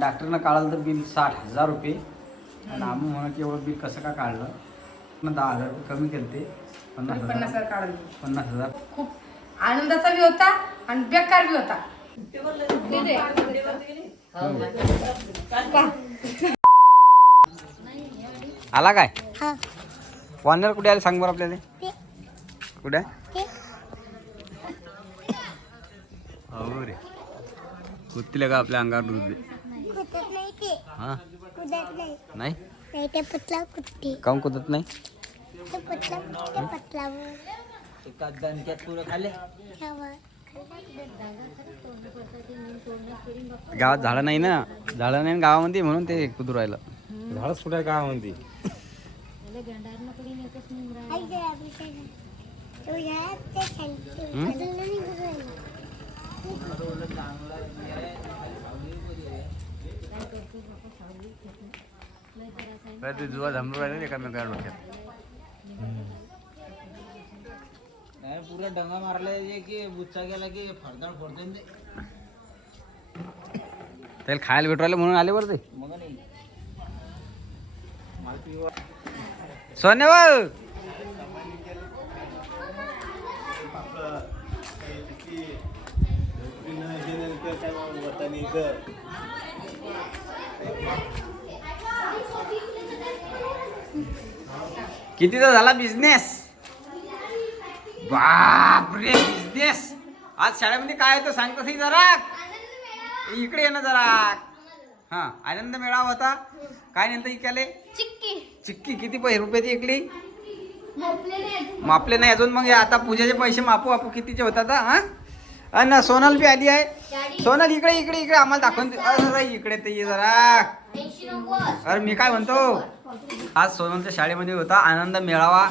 डॉक्टरनं काढलं तर बिल 60,000 रुपये आणि आम्ही म्हणत की एवढं बिल कसं का काढलं. मग 10,000 रुपये कमी केले ते 50,000 काढलं. 50,000. खूप आनंदाचा बी होता आणि बेकार बी होता. आला काय वानर कुठे आले सांग बरं आपल्याला. कुठे हो रे कुठले का आपल्या अंगावर दूध हा नाही काऊन कुदत नाही. गावात झाडं नाही ना झाडं नाही गावामध्ये म्हणून ते कुदू राहिलं. झाडच कुठे काय म्हणते ते जुवा झमरू राहिले एकामेकावर डोक्यात. पूरा डंगा मारला की बुच्चा गेला की फरदाड फोडते त्याला खायला भेटू राहिले म्हणून आले बरं ते. मग नाही सोने भाऊ कितीचा झाला बिझनेस. बापरे बिझनेस. आज शाळेमध्ये काय आहे तर सांगतो सी जरा इकडे ये ना जरा. हा आनंद मेळावा होता काय नंतर इकाले चिक्की किती रुपयाची इकली मापले नाही अजून. मग आता पूजेचे पैसे मापू आपू कितीचे होतात. हा आणि सोनल बी आली आहे. सोनल इकडे इकडे इकडे आम्हाला दाखवून अरे इकडे ते ये जरा. अरे मी काय म्हणतो आज सोनलच्या शाळेमध्ये होता आनंद मेळावा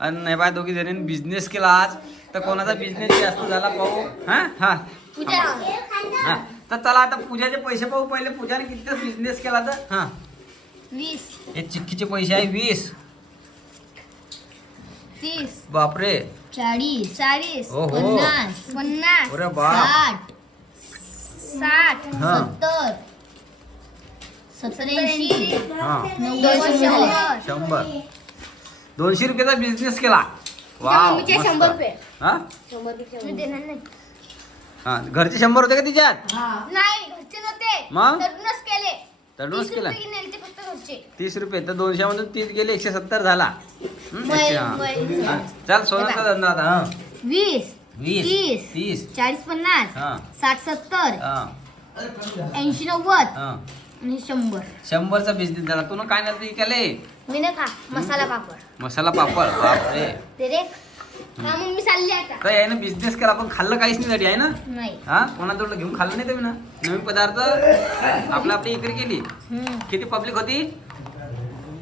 आणि नाही बाय दोघी जणींनी बिझनेस केला आज. तर कोणाचा बिझनेस जास्त झाला पाहू. हा हा हा तर चला आता पूजाचे पैसे पाहू. पहिले पूजाने किती बिझनेस केला तर. हा 20 हे चिक्कीचे पैसे आहे 20. 30 बापरे 40 ओहो. 50 अरे बाप. 60 हा. 70 80 हा 90 100 200 रुपयाचा बिझनेस केला. वाव मस्त. 100 रुपये हा मी देणार नाही. हा घरचे 100 होते का तिच्यात. नाही घरचे नव्हते मग? तरुणच केले. तडूस 30 केला रुपये नेलते फक्त घरचे. 30 रुपये तर 200 मधून 30 गेले 170 झाला. वय, हा. वय. हा. चल सोनाचा धंदा आता. हा 20 20 30 30 40 50 हा 60 70 हा 80 90 हा आणि 100. 100चा बिझनेस झाला. तू काय नाही केले मी ना खा मसाला पापड मसाला पापड. बापरे ते रे हा मग मी चालली आता. तर यानं बिझनेस केला पण खाल्लं काहीच नाही तरी आहे ना. नाही हा कोणाजवळ घेऊन खाल्लं नाही तुम्ही ना. नवीन पदार्थ आपल्या आपली इकडे केली. किती पब्लिक होती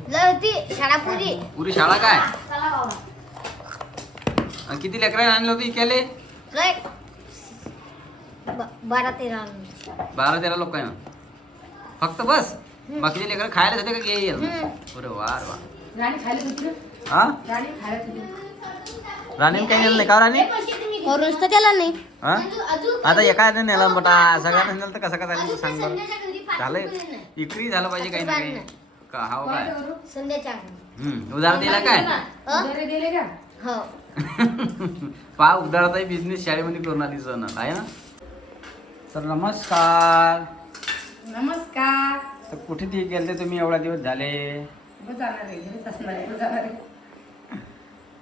लय होती शाळा पुरी. पुरी शाळा काय चला बाबा आणि किती लेकरांनी आणले होते इकडे. लय 12 13 12-13 लोक आहे ना फक्त बस. बाकीचे लेकर खायला जाते का येईल. अरे वा वा. राणी खायला होती. हा राणी खायला होती. राणीने काही नेलं नाही का राणी. नुसतं त्याला नाही. हा आता एका नेला बटा सगळ्यांना नेलं तर कसं का झालं सांग बरं. झालंय इकडे झालं पाहिजे काही ना काही का हा काय. संध्याच्या उधार दिला काय उधारे दिले का. हो पहा उधाराचाही बिझनेस शाळेमध्ये करून आली सण आहे ना. तर नमस्कार. नमस्कार. तर कुठे ती गेलते तुम्ही एवढा दिवस झाले. बस जाणार आहे घरीच असणार आहे. बस जाणार आहे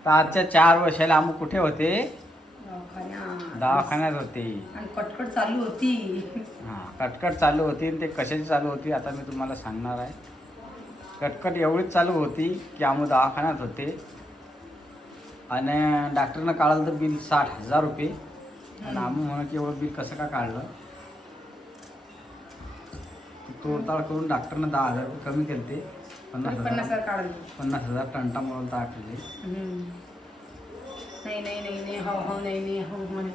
तर आजच्या 4 वर्षाला आम्ही कुठे होते दवाखान्यात. दवाखान्यात होते. आणि कटकट चालू होती. हां कटकट चालू होती आणि ते कशाची चालू होती आता मी तुम्हाला सांगणार आहे. कटकट एवढीच चालू होती की आम्ही दवाखान्यात होते आणि डॉक्टरनं काढलं तर बिल 60,000 रुपये आणि आम्ही म्हणत की एवढं बिल कसं का काढलं. तोडताळ करून डॉक्टरनं 10,000 रुपये कमी केले ते 50,000 काढले. 50,000 टंटा म्हणून टाकले. नाही नाही नाही नाही हो हो नाही नाही हो म्हणे.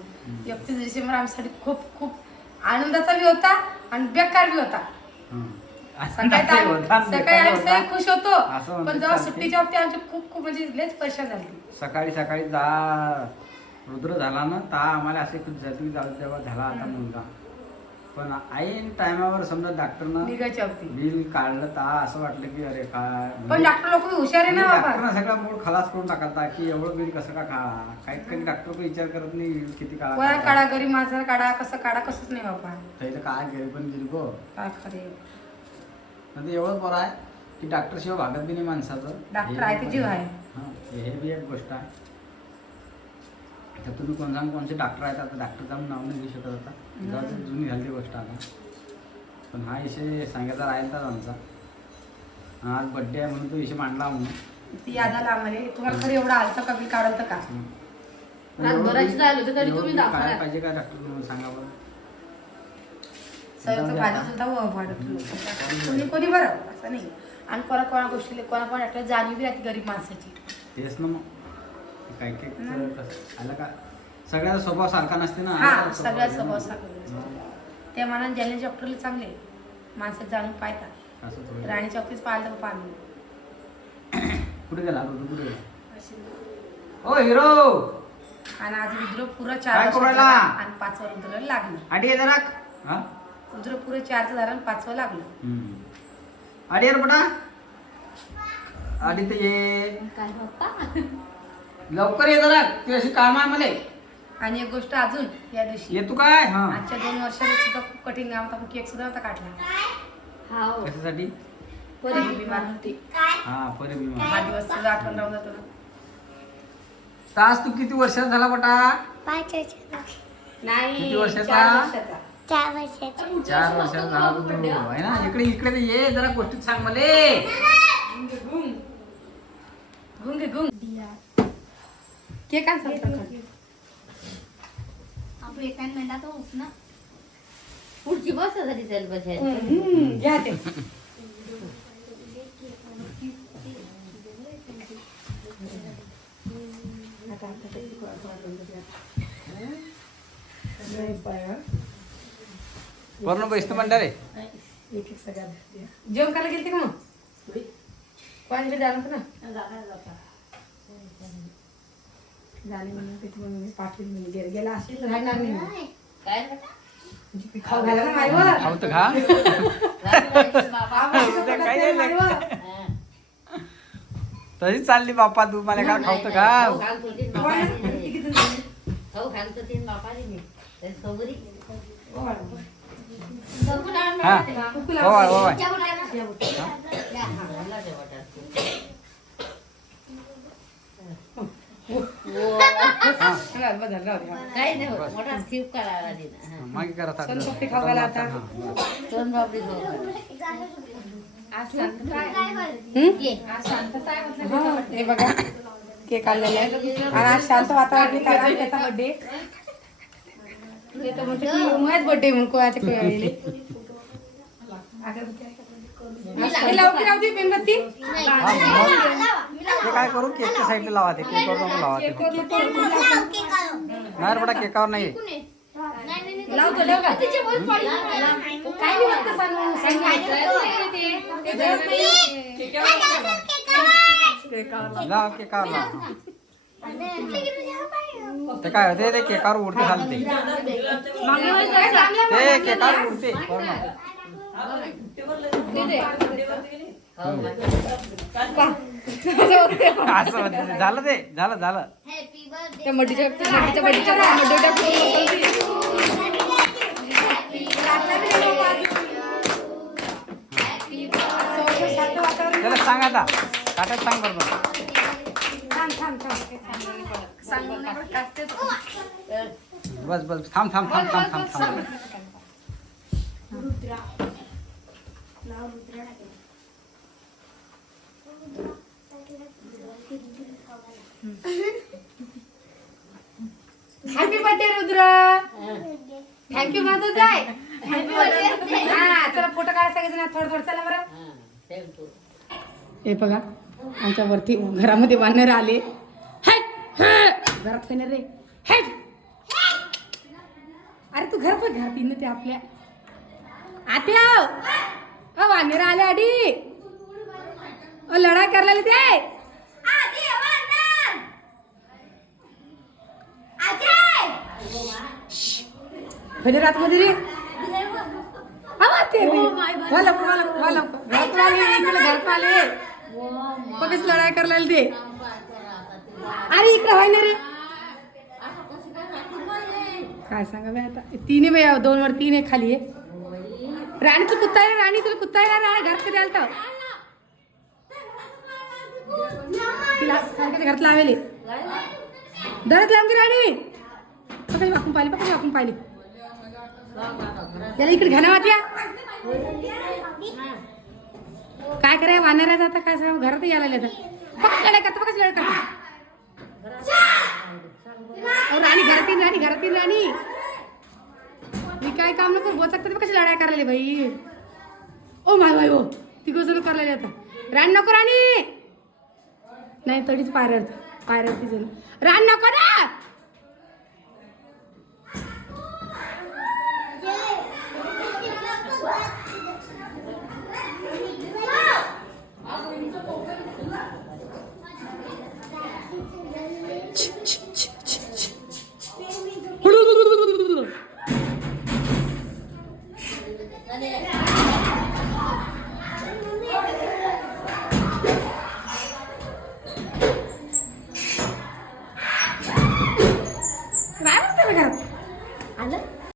31 डिसेंबर आमच्यासाठी खूप खूप आनंदाचा बी होता आणि बेकार बी होता. सकाळी आम्ही सगळे खुश होतो पण जेव्हा सुट्टीच्या वक्ती आमची खूप खूप म्हणजे लयच परेशान झाली. सकाळी रुद्र झाला ना तर आम्हाला असे खूप जाती जेव्हा झाला आता मुलगा पण ऐन टायमावर समजा डॉक्टरनं निघायच्या होती बिल काढलं तर असं वाटलं की अरे काय पण डॉक्टर लोक हुशार आहे ना बाबा. डॉक्टरनं सगळा मूड खलास करून टाकता की एवढं बिल कसं का काढा. काही डॉक्टर विचार करत नाही bill किती कोणा काढा गरीब माणसाला काढा कसंच नाही बाबा. तर काय गरीब पण गिरगो काय खरे म्हणजे एवढं बरं आहे की डॉक्टर शिवाय भागत बी नाही माणसाचं. डॉक्टर आहे ते जीव आहे. हां हे बी एक गोष्ट आहे. तर तुम्ही कोणते डॉक्टर आहेत आता डॉक्टर जाऊन नाव नाही घेऊ शकत आता जाऊ दे, जुनी झाली गोष्ट आता. पण हा विषय सांगायचा राहिला तर आमचा आज बड्डे आहे म्हणून तो विषय मांडला म्हणून ती याद आला आम्हाला. तुम्हाला खरं एवढं आलतं का बिल काढलं का? बराच झालं होतं तरी तुम्ही काय दाखवला. पाहिजे काय डॉक्टर सांगा बरं. सरचं भाजी सुद्धा वाढत कोणी कोणी बरं असं नाही. आणि कोणा गोष्टीला कोणा डॉक्टर जाणीव बी राहते गरीब माणसाची. तेच ना मग काय काय कसं आलं का सगळ्याचा स्वभाव सारखा नसते ना. हा सगळ्या स्वभाव सारखा. त्या मनात ज्याने डॉक्टरला चांगले माणसं जाणून पाहतात. असं थोडं राणी चौकीच पाहिलं तर पाहिलं. कुठे गेला तो कुठे गेला ओ हिरो आणि आज रुद्र पुरा काय 4 करू वर्षाचा राहिला? झाला आणि 5 रुद्र लागलं. आडी ये जरा हा रुद्र पुरं 4चं झालं आणि 5चं लागलं. आडी यार बेटा आडी तर ये काय बाप्पा लवकर ये जरा तू अशी काम आहे मला. आणि एक गोष्ट अजून या दिवशी ये तू काय हा आजच्या 2 वर्षात सुद्धा खूप कठीण काम होता. केक सुद्धा होता काढला. हा हो. कशासाठी परी बिमार होती. हा परिबिमा हा दिवस सुद्धा आठवण राहून जातो ना. तास तू किती वर्षाचा झाला बेटा 5 वर्षाचा नाही किती वर्षाचा? 4 वर्षाचा. 4 वर्षाचा 4 वर्षाचा झाला तू आहे ना. इकडे इकडे तर ये जरा गोष्टीत सांग मले. गुंग केक आण सांगतो. आपण एका मिनिटात होत ना. पुढची बस झाली त्याला बसायला. घ्या ते. पूर्ण बैसतं म्हणता रे. एक सगळ्या जेवण करायला गेलते का मग कोणी जाणत ना झाले म्हणून किती म्हणून पाठवून गेला असेल राहणार नाही. काय खाऊ घाला ना माईवर. खाऊ तर खा. काही नाही. हा. तशी चालली बाप्पा तू मला काय खाऊ तर खा. खाऊ घालतो तीन बापारी. खाऊ घालतो तीन बापारी नाही. त्यात खबरी. बघून आण हा मला ते. हो हो मला ते वाटत. काही नाही होत. मोठा थिप करायला दिला. हा. मागे करा ताट. सोनपापडी खाऊ घाला आता. सोनपापडी खाऊ घाला. हे बघा केक आणलेला आहे आणि आज शांत वातावरण कारण त्याचा बर्थडे. बर्थडे म्हणून कोणाच्या वेळेला लावती लावती मेणबत्ती. ते काय करू केकच्या साईडला लावा ते केकवर नको लावा ते. नाही रे बेटा केकावर नाही. लावतो लाव का काय नाही होत सांगू लाव केकावर लाव. ते काय होते ते केकावर उडते चालते ते केकावर उडते पूर्ण. असं होते. झालं ते झालं झालं. त्या मडीच्या त्याला सांग आता ताटात सांग बरोबर. बस बस थांब थांब थांब थांब थांब थांब. Happy birthday Rudra. थँक्यू म्हणतो जाय. Happy birthday. हा चला फोटो काढा सगळेजण थोडं थोडं चला बरं. थँक्यू. हे बघा आमच्या वरती घरामध्ये वानर आले. घरात येणार रे. अरे तू घरात घरात येईन ते आपल्या आत्या वानर आले आधी लढाई करायला ते रात मध्ये रे वाला घरात आले इकडे घरात आले बघच लढाई करायला ते अरे इकडे होय ना रे काय सांगा बाई आता तीन आहे बाई 2 वर 3 आहे खाली आहे राणी तुला कुत्ता आहे राणी तुला कुत्ता आहे राणी घरात कधी आलता तिला सारख्या घरात लावेले दरच लांब की राणी पकड वाकून पाहिली त्याला इकडे घाना वाट्या काय कराय वानरायचं आता काय सांग घरात यायला लागले आता पकड लढाई करता राणी घरात येईन राणी मी काय काम नको बोचकतात कशी लढाई करायला बाई ओ माय बाई हो ती गोजून करायला आता राणी नको राणी नाही तडीच पायऱ्यावर ती जण राणी नको ना